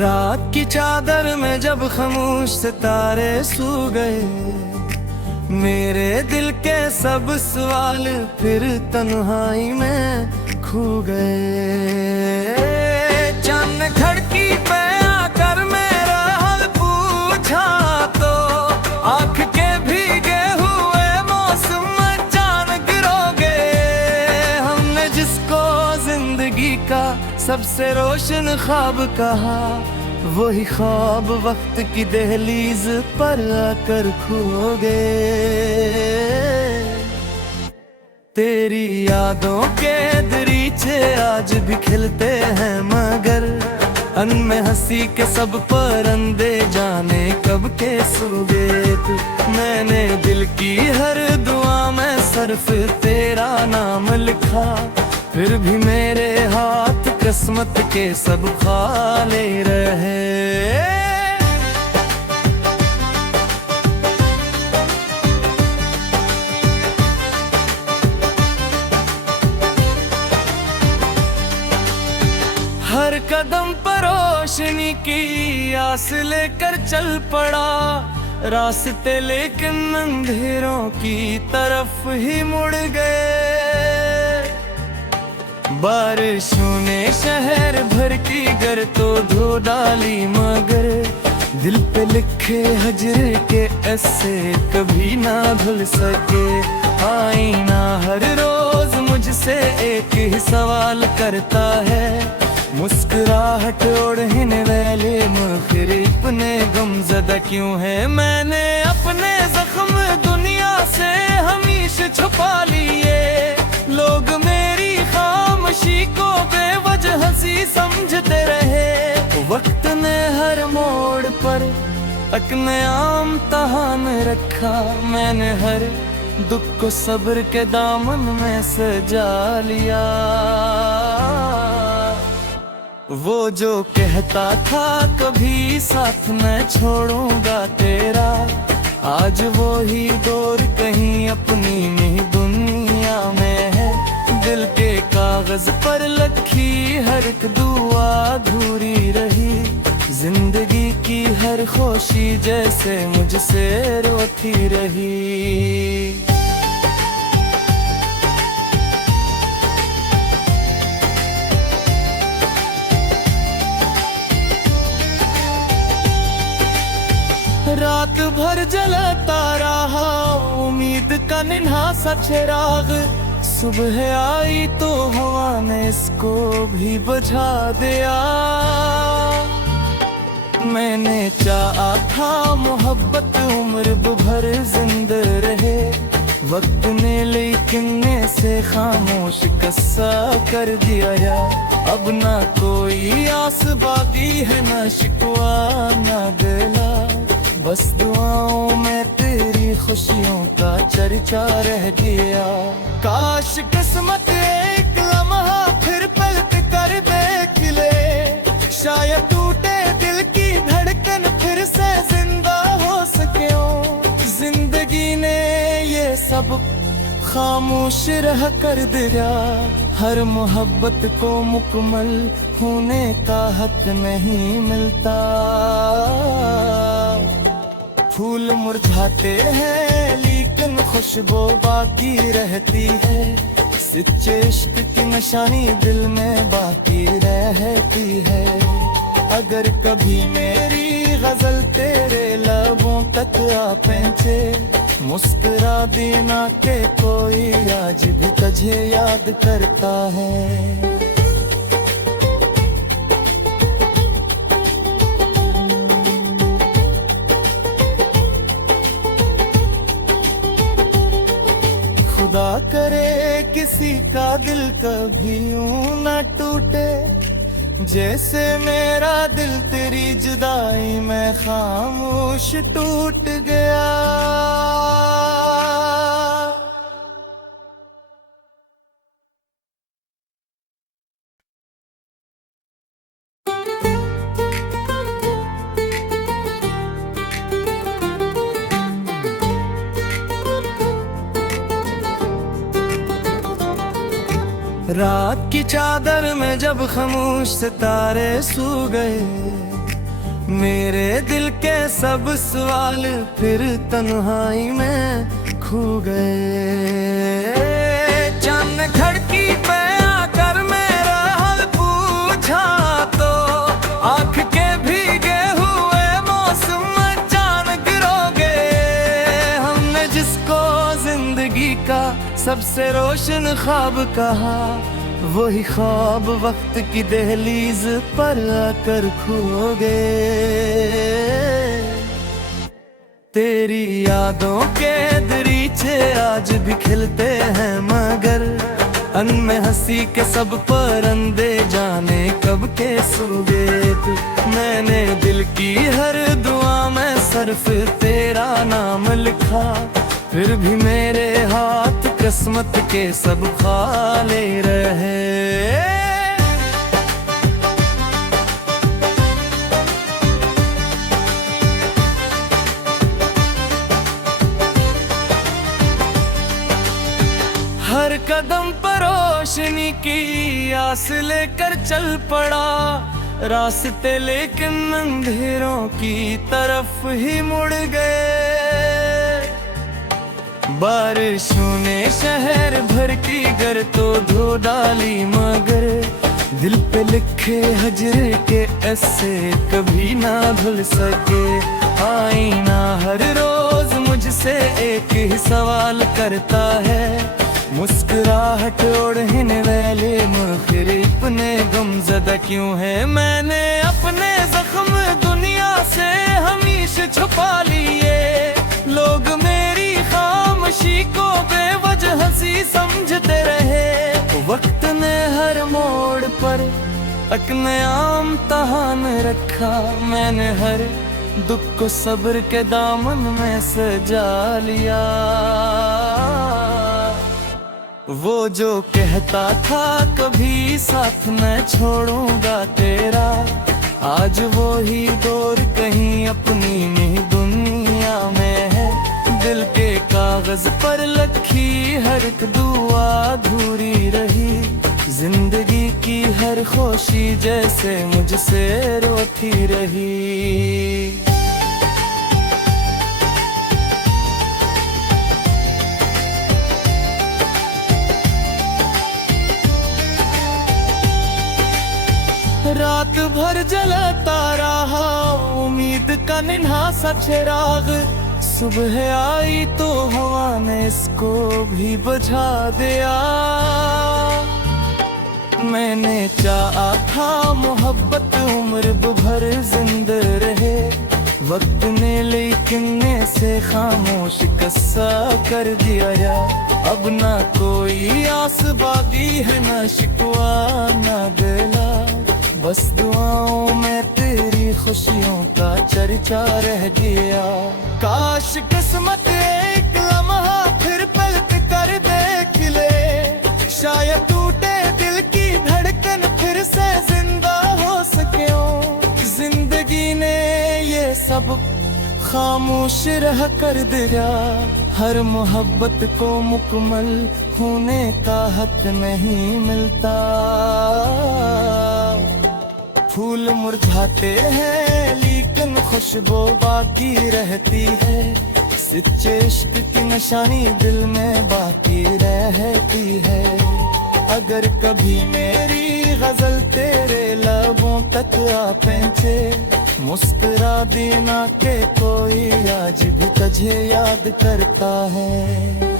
रात की चादर में जब खामोश सितारे सो गए, मेरे दिल के सब सवाल फिर तन्हाई में खो गए। चांद ने खिड़की पे आकर मेरा हाल पूछा तो आँख के भीगे हुए मौसम अचानक गिरोगे। हमने जिसको जिंदगी का सबसे रोशन ख्वाब कहा, वही ख्वाब वक्त की दहलीज पर आकर खो गए। तेरी यादों के दरीचे आज भी खिलते हैं, मगर अनमें हंसी के सब परिंदे जाने कब के सो गए। मैंने दिल की हर दुआ में सिर्फ तेरा नाम लिखा, फिर भी मेरे हाथ किस्मत के सब खाले रहे। हर कदम पर रोशनी की आस लेकर चल पड़ा, रास्ते लेकिन अंधेरों की तरफ ही मुड़ गए। बारिशों ने शहर भर की घर तो धो डाली, मगर दिल पे लिखे हजर के ऐसे कभी ना धुल सके। आईना हर रोज मुझसे एक ही सवाल करता है, मुस्कुराहट ओढ़ने वाले मुखरिफ ने गमज़दा क्यों है। मैंने अपने जख्म दुनिया से हमेशा छुपा लिए, लोग मेरी खामोशी को बेवजह सी समझते रहे। वक्त ने हर मोड़ पर एक नया इम्तिहान रखा, मैंने हर दुख को सब्र के दामन में सजा लिया। वो जो कहता था कभी साथ न छोड़ूंगा तेरा, आज वो ही दौर कहीं अपनी नहीं दुनिया में है। दिल के कागज पर लिखी हर एक दुआ अधूरी रही, जिंदगी की हर खुशी जैसे मुझसे रोती रही। रात भर जलता रहा उम्मीद का निन्हा सा चिराग, सुबह आई तो हवा ने इसको भी बुझा दिया। मैंने चाहा था मोहब्बत उम्र भर जिंदा रहे, वक्त ने लेकिन से खामोश कस्सा कर दिया। अब ना कोई आस बाकी है, ना शिकवा ना गला, बस दुआओं में तेरी खुशियों का चर्चा रह गया। काश किस्मत एक लम्हा फिर पलट कर देख ले, शायद टूटे दिल की धड़कन फिर से जिंदा हो सके। जिंदगी ने ये सब खामोश रह कर दिया, हर मोहब्बत को मुकम्मल होने का हक नहीं मिलता। फूल मुरझाते हैं लेकिन खुशबू बाकी रहती है, सच्चे इश्क की निशानी दिल में बाकी रहती है। अगर कभी मेरी गजल तेरे लबों तक आ पहुंचे, मुस्कुरा देना के कोई आज भी तुझे याद करता है। खुदा करे किसी का दिल कभी यूं न टूटे, जैसे मेरा दिल तेरी जुदाई में खामोश टूट गया। रात की चादर में जब खामोश सितारे सो गए, मेरे दिल के सब सवाल फिर तन्हाई में खो गए। चांद ने खिड़की पे आकर मेरा हाल पूछा तो आँख के भीगे हुए मौसम अचानक रो गए। हमने जिसको जिंदगी का सबसे रोशन ख्वाब कहा, वही ख्वाब वक्त की दहलीज पर आकर खो गए। तेरी यादों के दरीचे आज भी खिलते हैं, मगर अनमें हंसी के सब परंदे जाने कब के सो गए। मैंने दिल की हर दुआ में सिर्फ तेरा नाम लिखा, फिर भी मेरे हाथ किस्मत के सब खाले रहे। हर कदम पर रोशनी की आस लेकर चल पड़ा रास्ते, लेकिन अंधेरों की तरफ ही मुड़ गए। बारिशों ने शहर भर की घर तो धो डाली, मगर दिल पे लिखे हजर के ऐसे कभी ना भूल सके। आईना हर रोज मुझसे एक ही सवाल करता है, मुस्कुराहट ओढ़ने वाले मुखरिफ ने गमज़दा क्यों है। मैंने अपने जख्म दुनिया से हमेशा छुपा लिए, लोग मेरी खामोशी को बेवजह हंसी समझते रहे। वक्त ने हर मोड़ पर एक नया इम्तिहान रखा, मैंने हर दुख को सब्र के दामन में सजा लिया। वो जो कहता था कभी साथ मैं छोड़ूंगा तेरा, आज वो ही दौर कहीं अपनी ही दुनिया में है। दिल के कागज पर लिखी हर एक दुआ अधूरी रही, जिंदगी की हर खुशी जैसे मुझसे रोती रही। रात भर जलता रहा उम्मीद का नन्हा सा चिराग, सुबह आई तो हवा ने इसको भी बुझा दिया। मैंने चाहा था मोहब्बत उम्र भर जिंदा रहे, वक्त ने लेकिन से खामोश कस्सा कर दिया। अब ना कोई आस बाकी है, ना शिकवा ना गिला, बस दुआओं में तेरी खुशियों का चर्चा रह गया। काश किस्मत एक लम्हा फिर पलट कर देख ले, शायद टूटे दिल की धड़कन फिर से जिंदा हो सके। जिंदगी ने ये सब खामोश रह कर दिया, हर मोहब्बत को मुकम्मल होने का हक नहीं मिलता। फूल मुरझाते हैं लेकिन खुशबू बाकी रहती है, सच्चे इश्क की निशानी दिल में बाकी रहती है। अगर कभी मेरी गजल तेरे लबों तक आ पहुंचे, मुस्कुरा देना के कोई आज भी तुझे याद करता है।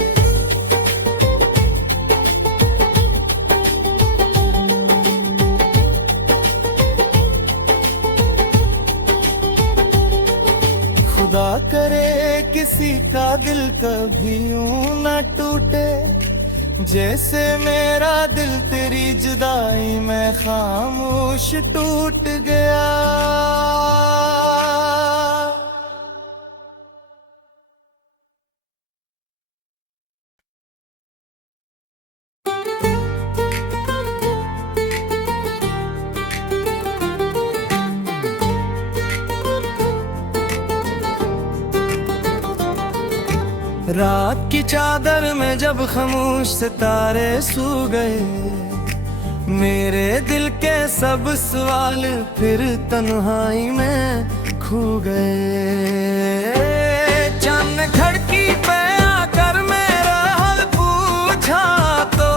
खुदा करे किसी का दिल कभी यूं न टूटे, जैसे मेरा दिल तेरी जुदाई में खामोश टूट गया। रात की चादर में जब खामोश सितारे सो गए, मेरे दिल के सब सवाल फिर तन्हाई में खो गए। चांद ने खिड़की पे आकर मेरा हाल पूछा तो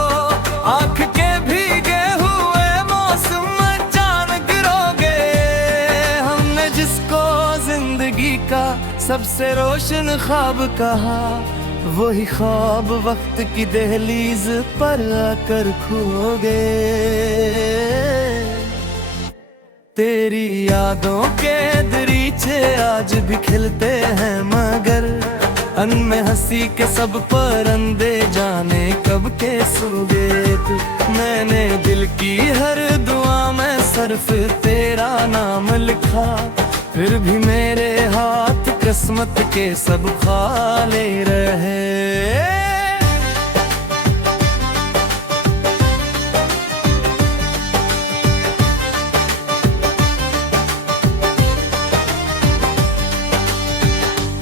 आँख के भीगे हुए मौसम अचानक रो गए। हमने जिसको जिंदगी का सबसे रोशन ख्वाब कहा, वही ख्वाब वक्त की दहलीज पर आकर खो गए। तेरी यादों के दरीचे आज भी खिलते हैं, मगर अनमें हंसी के सब परिंदे जाने कब के सो गए। मैंने दिल की हर दुआ में सिर्फ तेरा नाम लिखा, फिर भी मेरे हाथ किस्मत के सब खा ले रहे।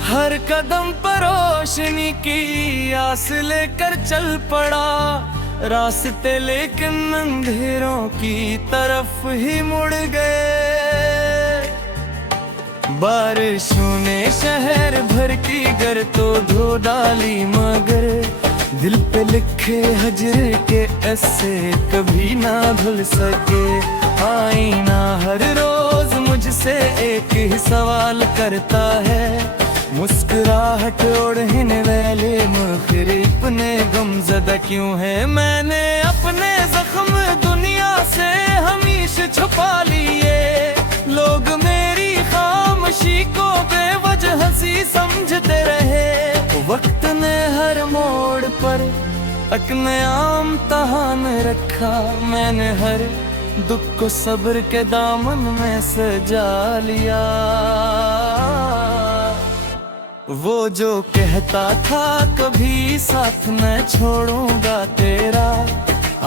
हर कदम पर रोशनी की आस लेकर चल पड़ा रास्ते, लेकिन अंधेरों की तरफ ही मुड़ गए। बारिशों ने शहर भर की घर तो धो डाली, मगर दिल पे लिखे हजर के ऐसे कभी ना धुल सके। आईना हर रोज मुझसे एक ही सवाल करता है, मुस्कुराहट ओढ़ने वाले मुखरिफ ने गमज़दा क्यों है। मैंने अपने जख्म दुनिया से हमेशा छुपा लिए, लोग मेरी खामोशी को बेवजह हंसी समझते रहे। वक्त ने हर मोड़ पर अपने इम्तिहान रखा, मैंने हर दुख को सब्र के दामन में सजा लिया। वो जो कहता था कभी साथ न छोड़ूंगा तेरा,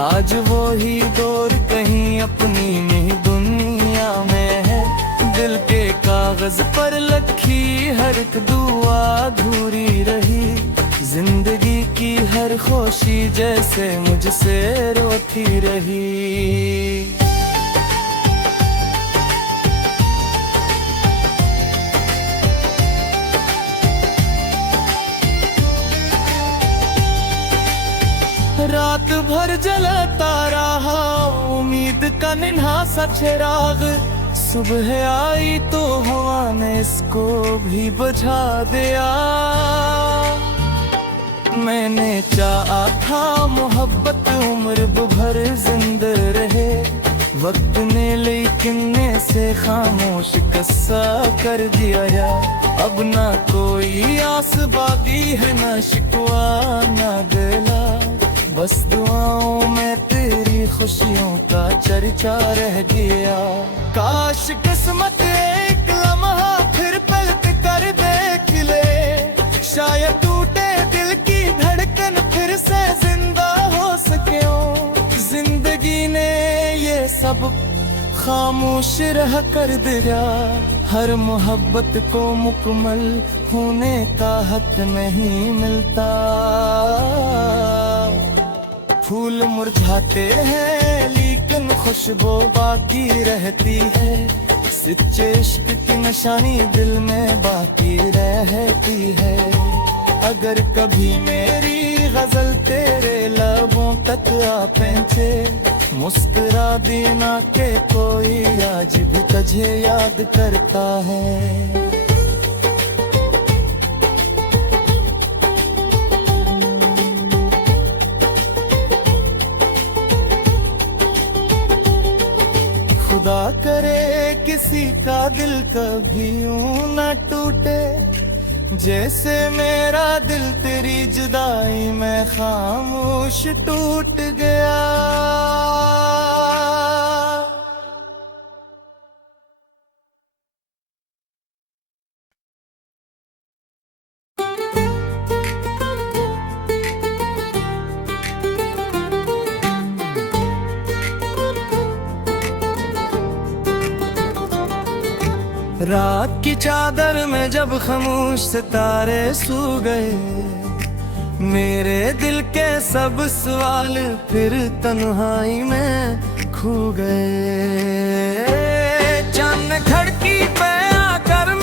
आज वो ही दौर कहीं अपनी नहीं दुनिया में है। दिल के कागज पर लिखी हर एक दुआ अधूरी रही, जिंदगी की हर खुशी जैसे मुझसे रोती रही। रात भर जलता रहा उम्मीद का नन्हा सा चिराग, सुबह आई तो हवा ने इसको भी बुझा दिया। मैंने चाहा था मोहब्बत उम्र भर जिंदा रहे, वक्त ने लेकिन से खामोश कस्सा कर दिया। अब ना कोई आस बाकी है, ना शिकवा ना गला, बस दुआओं में तेरी खुशियों का चर्चा रह गया। काश किस्मत एक लम्हा फिर पलट कर देख ले, शायद टूटे दिल की धड़कन फिर से जिंदा हो सके। जिंदगी ने ये सब खामोश रह कर दिया, हर मोहब्बत को मुकम्मल होने का हक नहीं मिलता। फूल मुरझाते हैं लेकिन खुशबू बाकी रहती है, सच्चे इश्क की निशानी दिल में बाकी रहती है। अगर कभी मेरी गजल तेरे लबों तक आ पहुंचे, मुस्कुरा देना के कोई आज भी तुझे याद करता है। खुदा करे किसी का दिल कभी यूं न टूटे, जैसे मेरा दिल तेरी जुदाई में खामोश टूट गया। रात की चादर में जब खामोश सितारे सो गए, मेरे दिल के सब सवाल फिर तन्हाई में खो गए। चांद खिड़की पे आकर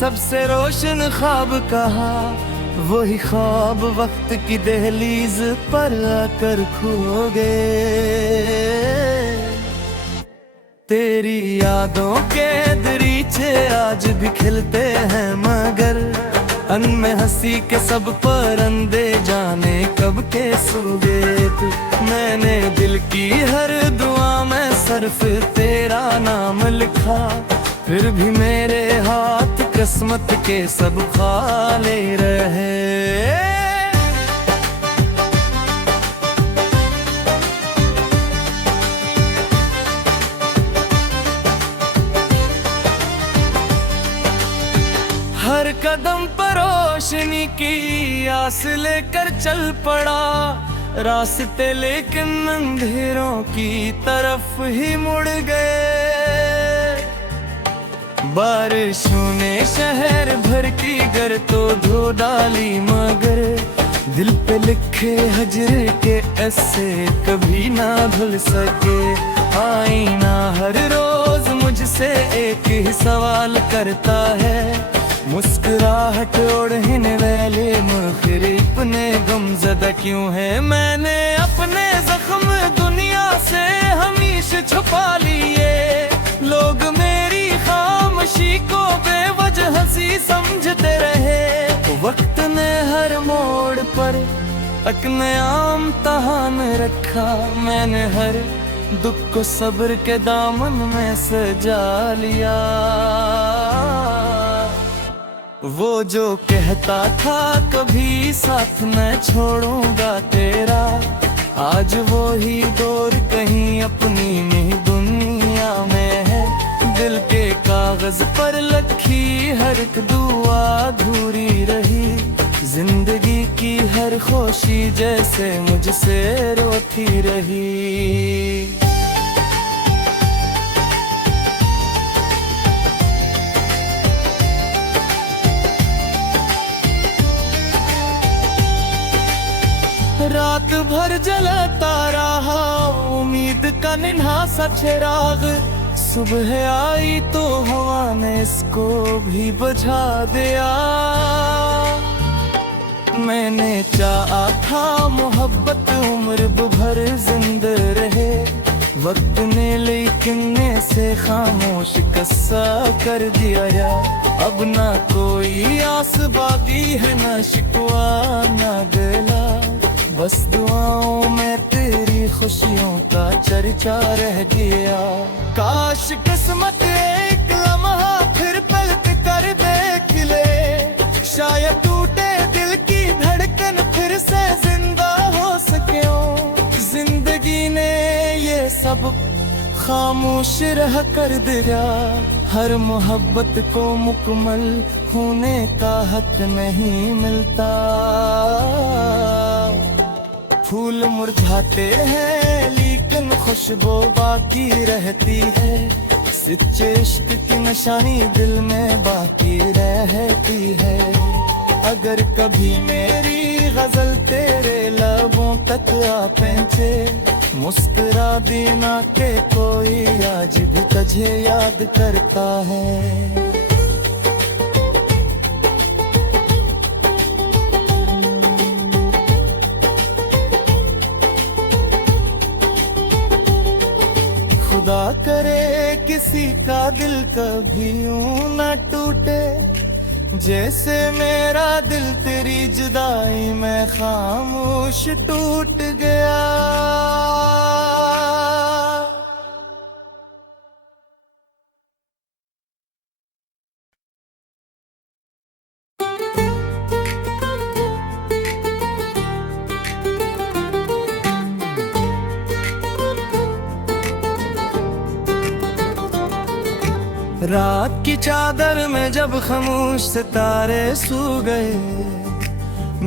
सबसे रोशन ख्वाब कहा, वही ख्वाब वक्त की दहलीज पर आकर खो गए। तेरी यादों के दरीचे आज भी खिलते हैं, मगर अनमें हंसी के सब परंदे जाने कब के सो गए। मैंने दिल की हर दुआ में सिर्फ तेरा नाम लिखा, फिर भी मेरे हाथ किस्मत के सब खाले रहे। हर कदम पर रोशनी की आस लेकर चल पड़ा, रास्ते लेकिन अंधेरों की तरफ ही मुड़ गए। बारिशों ने शहर भर की गर तो धो डाली, मगर दिल पे लिखे हजर के ऐसे कभी ना धुल सके। आईना हर रोज मुझसे एक ही सवाल करता है, मुस्कुराहट ओढ़ने वाले मुखरिफ ने गमज़दा क्यों है। मैंने अपने जख्म दुनिया से हमेशा छुपा लिए, लोग मेरी खामोशी को बेवजह हंसी समझते रहे। वक्त ने हर मोड़ पर एक नया इम्तिहान रखा, मैंने हर दुख को सब्र के दामन में सजा लिया। वो जो कहता था कभी साथ न छोड़ूंगा तेरा, आज वो ही दौर कहीं अपनी नहीं दुनिया में है। दिल के कागज पर लिखी हर एक दुआ अधूरी रही, जिंदगी की हर खुशी जैसे मुझसे रोती रही। रात भर जलता रहा उम्मीद का नन्हा सा चिराग, सुबह आई तो हवा ने इसको भी बुझा दिया। मैंने चाहा था मोहब्बत उम्र भर जिंदा रहे, वक्त ने लेकिन से खामोश कस्सा कर दिया। अब ना कोई आस बाकी है, ना शिकवा ना गला, बस दुआओं में तेरी खुशियों का चर्चा रह गया। काश किस्मत एक लम्हा फिर पलट कर देख ले, शायद टूटे दिल की धड़कन फिर से जिंदा हो सके। जिंदगी ने ये सब खामोश रह कर दिया, हर मोहब्बत को मुकम्मल होने का हक नहीं मिलता। फूल मुरझाते हैं लेकिन खुशबू बाकी रहती है, सच्चे इश्क की निशानी दिल में बाकी रहती है। अगर कभी मेरी गजल तेरे लबों तक आ पहुंचे, मुस्कुरा देना के कोई आज भी तुझे याद करता है। खुदा करे किसी का दिल कभी यूं न टूटे, जैसे मेरा दिल तेरी जुदाई में खामोश टूट गया। रात की चादर में जब खामोश सितारे सो गए,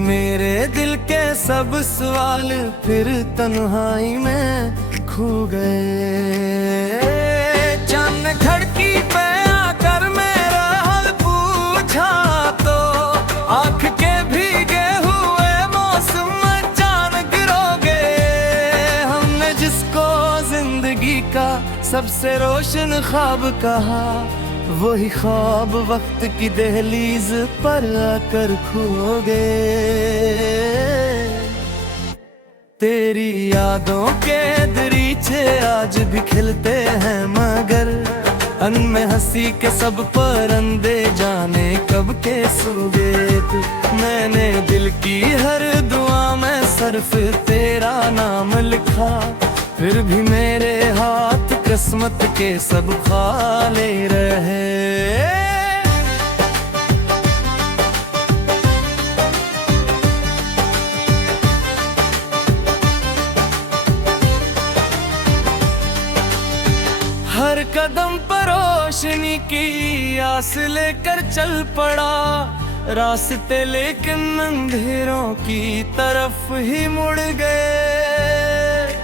मेरे दिल के सब सवाल फिर तन्हाई में खो गए। चांद खिड़की पे आकर मेरा हाल पूछा तो आँख के भीगे हुए मौसम अचानक रो गए। हमने जिसको जिंदगी का सबसे रोशन ख्वाब कहा, वही ख्वाब वक्त की दहलीज पर आकर खो गए। तेरी यादों के दरीचे आज भी खिलते हैं, मगर अनमें हंसी के सब परंदे जाने कब के सो गए। मैंने दिल की हर दुआ में सिर्फ तेरा नाम लिखा, फिर भी मेरे हाथ किस्मत के सब खा ले रहे। हर कदम पर रोशनी की आस लेकर चल पड़ा, रास्ते लेकिन अंधेरों की तरफ ही मुड़ गए।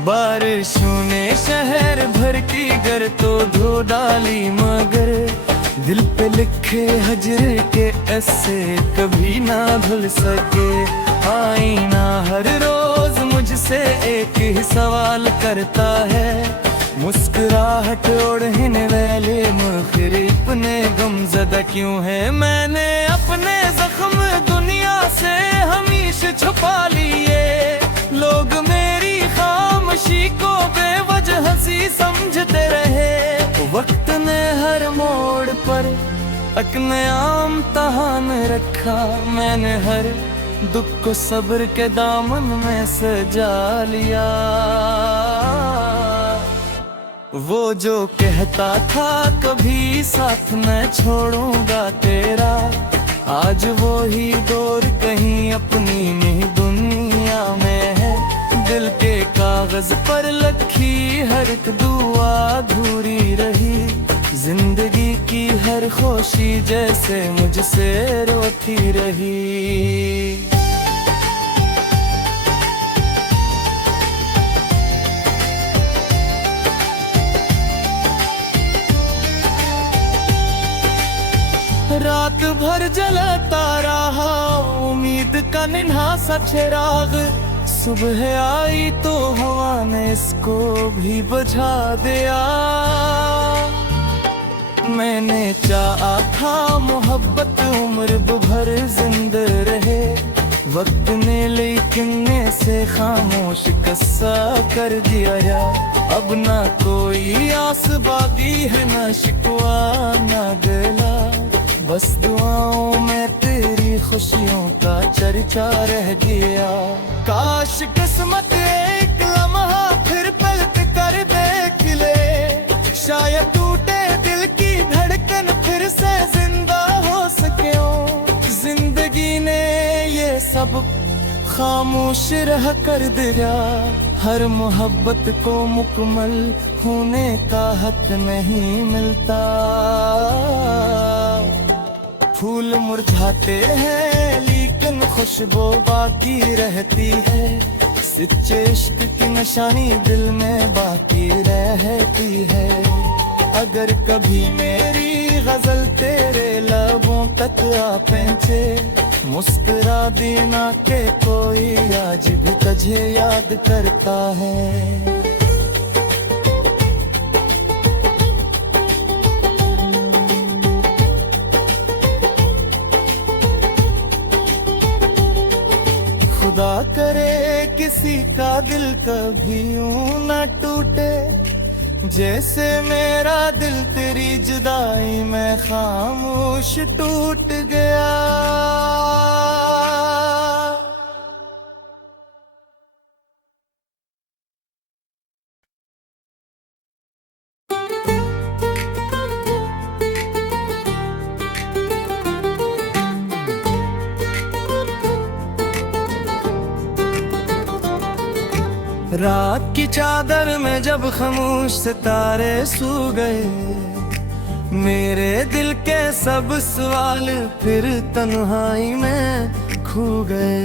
बारिशों ने शहर भर की घर तो धो डाली, मगर दिल पे लिखे हजर के ऐसे कभी ना धुल सके। आईना हर रोज मुझसे एक ही सवाल करता है, मुस्कुराहट ओढ़ने वाले मुखरिफ ने गमज़दा क्यों है। मैंने अपने जख्म दुनिया से हमेशा छुपा लिए, लोग मेरी खामोशी को बेवजह हंसी समझते रहे। वक्त ने हर मोड़ पर एक नया इम्तिहान रखा, मैंने हर दुख को सब्र के दामन में सजा लिया। वो जो कहता था कभी साथ मैं छोड़ूंगा तेरा, आज वो ही दौर कहीं अपनी नहीं दुनिया में है। दिल के कागज पर लिखी हर एक दुआ अधूरी रही, जिंदगी की हर खुशी जैसे मुझसे रोती रही। रात भर जलता रहा उम्मीद का नन्हा सा चिराग, सुबह आई तो हवा ने इसको भी बुझा दिया। मैंने चाहा था मोहब्बत उम्र भर जिंदा रहे, वक्त ने लेकिन से खामोश कस्सा कर दिया यार। अब ना कोई आस बाकी है, ना शिकवा ना गला, बस दुआओं में तेरी खुशियों का चर्चा रह गया। काश किस्मत एक लम्हा फिर पलट कर देख ले, शायद टूटे दिल की धड़कन फिर से जिंदा हो सके। जिंदगी ने ये सब खामोश रह कर दिया, हर मोहब्बत को मुकम्मल होने का हक नहीं मिलता। फूल मुरझाते हैं लेकिन खुशबू बाकी रहती है, सच्चे इश्क की निशानी दिल में बाकी रहती है। अगर कभी मेरी गजल तेरे लबों तक आ पहुंचे, मुस्कुरा देना के कोई आज भी तुझे याद करता है। खुदा करे किसी का दिल कभी यूं न टूटे, जैसे मेरा दिल तेरी जुदाई में खामोश टूट गया। रात की चादर में जब खामोश सितारे सो गए, मेरे दिल के सब सवाल फिर तन्हाई में खो गए।